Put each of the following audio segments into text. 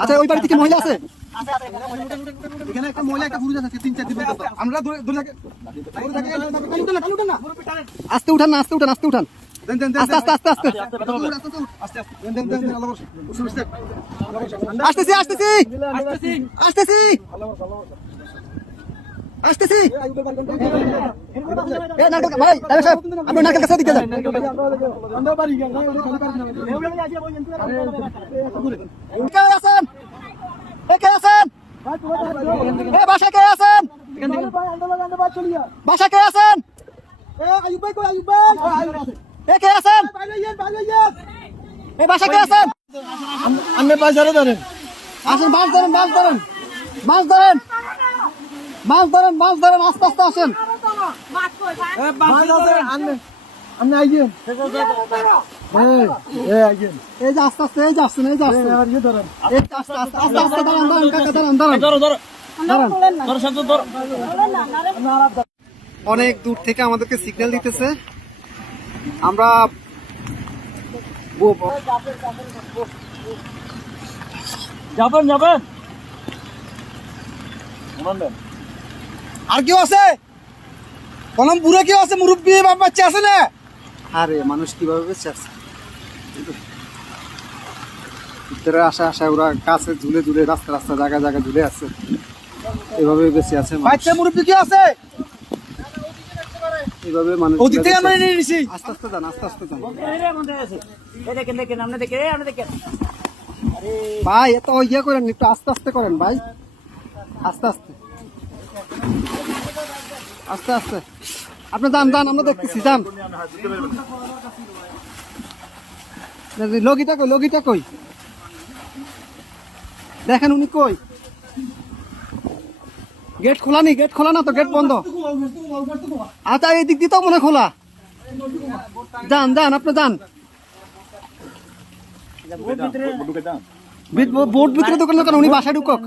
আচ্ছা ওই বাড়িতে কি মহিলা আছে? এখানে একটা মহিলা একটা পুরুষ আছে 3-4 দিন পর্যন্ত। আমরা আস্তে উঠান না, আস্তে উঠান, আস্তে উঠান, আস্তে আস্তে আস্তে আস্তে আসতেছি আসতেছি আসতেছি আসতেছি। ভাই আপনি নারকেল কাছে দিকে যান। কে আছেন? কে আছেন? বাসায় কে আছেন? বাসায় কে আছেন? কে আছেন? বাসায় কে আছেন? আপনি বাজারে ধরেন, আসেন, মাছ ধরেন, মাছ ধরেন, মাছ ধরেন, মাছ ধরেন, মাছ ধরেন, আস্তে আস্তে আসেন। আপনি আইয়েন, এই যে আস্তে আস্তে, এই যে আসছেন, এই যে আসছেন, আস্তে আস্তে আস্তে আস্তে দাঁড়ান, দাঁড়ান কাকা, দাঁড়ান, দাঁড়ান, দাঁড়ান। অনেক দূর থেকে আমাদেরকে সিগন্যাল দিতেছে, আমরা যাবেন যাবেন। আর কেউ আছে? কলম বুড়ো কেউ আছে? মুরব্বী বাচ্চা আছে না? আরে মানুষ কিভাবে বেঁচে আছে? ভিতরে আসা আসা ওরা কাছে ঝুলে ঝুলে, রাস্তা রাস্তা জায়গা জায়গা ঝুলে আছে, এভাবে বেঁচে আছে। বাচ্চা মুরব্বী কেউ আছে? এভাবে মানুষ আস্তে আস্তে যান, আস্তে আস্তে যান ভাই, এত ইয়ে করেন, একটু আস্তে আস্তে করেন ভাই, আস্তে আস্তে আস্তে আস্তে। আপনি যান যান, আমরা দেখতেছি, যান। লগিটা কই, লগিটা কই? দেখেন উনি কই? গেট খোলা নি? গেট খোলা না তো, গেট বন্ধ। আচ্ছা এই দিক দিয়ে তো মনে খোলা। যান যান, আপনি যান। বোট ভিতরে দোকান কেন? উনি বাসায় ঢুকক।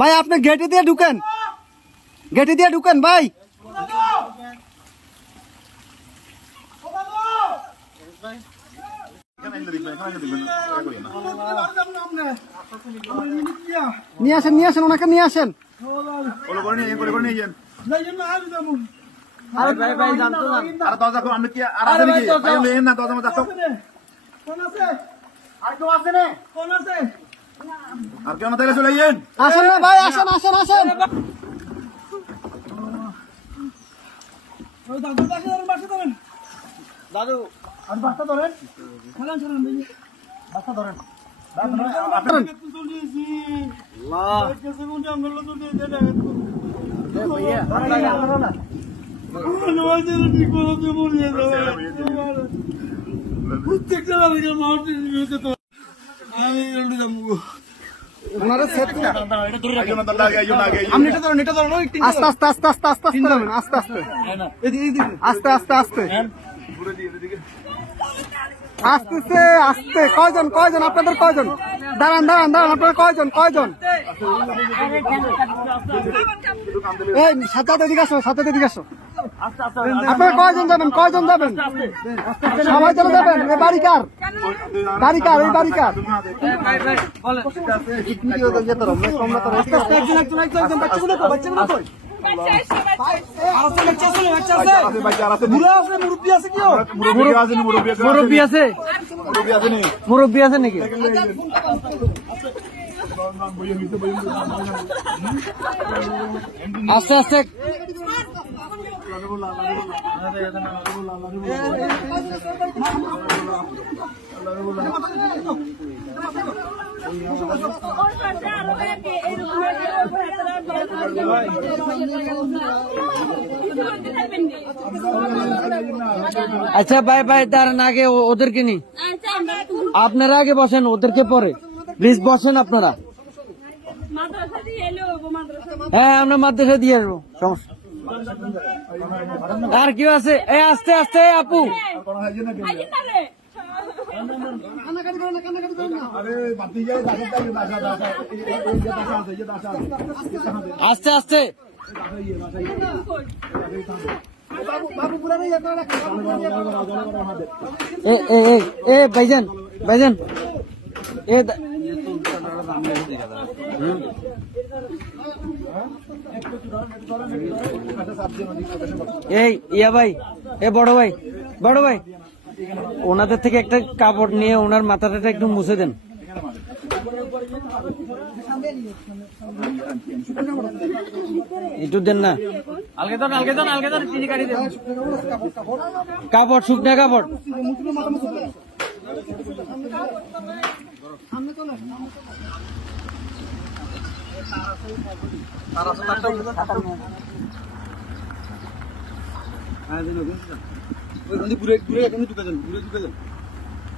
ভাই আপনি গেটে দিয়ে ঢুকেন, গেটে দিয়ে ঢুকেন ভাই। নিয়ে আসেন, নিয়ে আসেন, ওনাকে নিয়ে আসেন। আসেন না ভাই, আসেন আসেন আসেন। দাদু আর বাচ্চা ধরেন, বাচ্চা ধরেন। আস্তে আস্তে আস্তে আস্তে আস্তে আস্তে আস্তে আস্তে আস্তে আসতেছে, আসতে। কয়জন কয়জন আপনাদের? কয়জন? দাঁড়ান দাঁড়ান দাঁড়ান, আপনার কয়জন? কয়জন? এই সাথে এদিকে আসো, সাথে এদিকে আসো। আপনারা কয়জন যাবেন? কয়জন যাবেন? সবাই চলে যাবেন? এই বাড়ি কার? বাড়ি কার? এই বাড়ি কার? মুরব্বী আছে? মুরব্বী আছে নাকি? আস্তে আস্তে আচ্ছা ভাই ভাই দাঁড়ান, আগে ওদেরকে নি, আপনারা আগে বসেন, ওদেরকে পরে প্লিজ বসেন আপনারা। হ্যাঁ আমরা মাদ্রাসা দিয়ে আসবো, সমস্যা। আর কেউ আছে? এই আস্তে আস্তে আপু, আস্তে আস্তে বাবু পুরা ইয়ে করে রাখেন, বাবু পুরা ইয়ে করে রাখেন। এ ভাইজান ভাইজান এই ইয়া ভাই, বড় ভাই, বড় ভাই, ওনাদের থেকে একটা কাপড় নিয়ে ওনার মাথাটা একটু মুছে দেন। একটু দেন না, কাপড়, শুকনা কাপড়।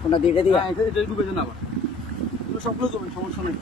কোনটা দিয়ে দিয়ে সবগুলো সমস্যা নাই।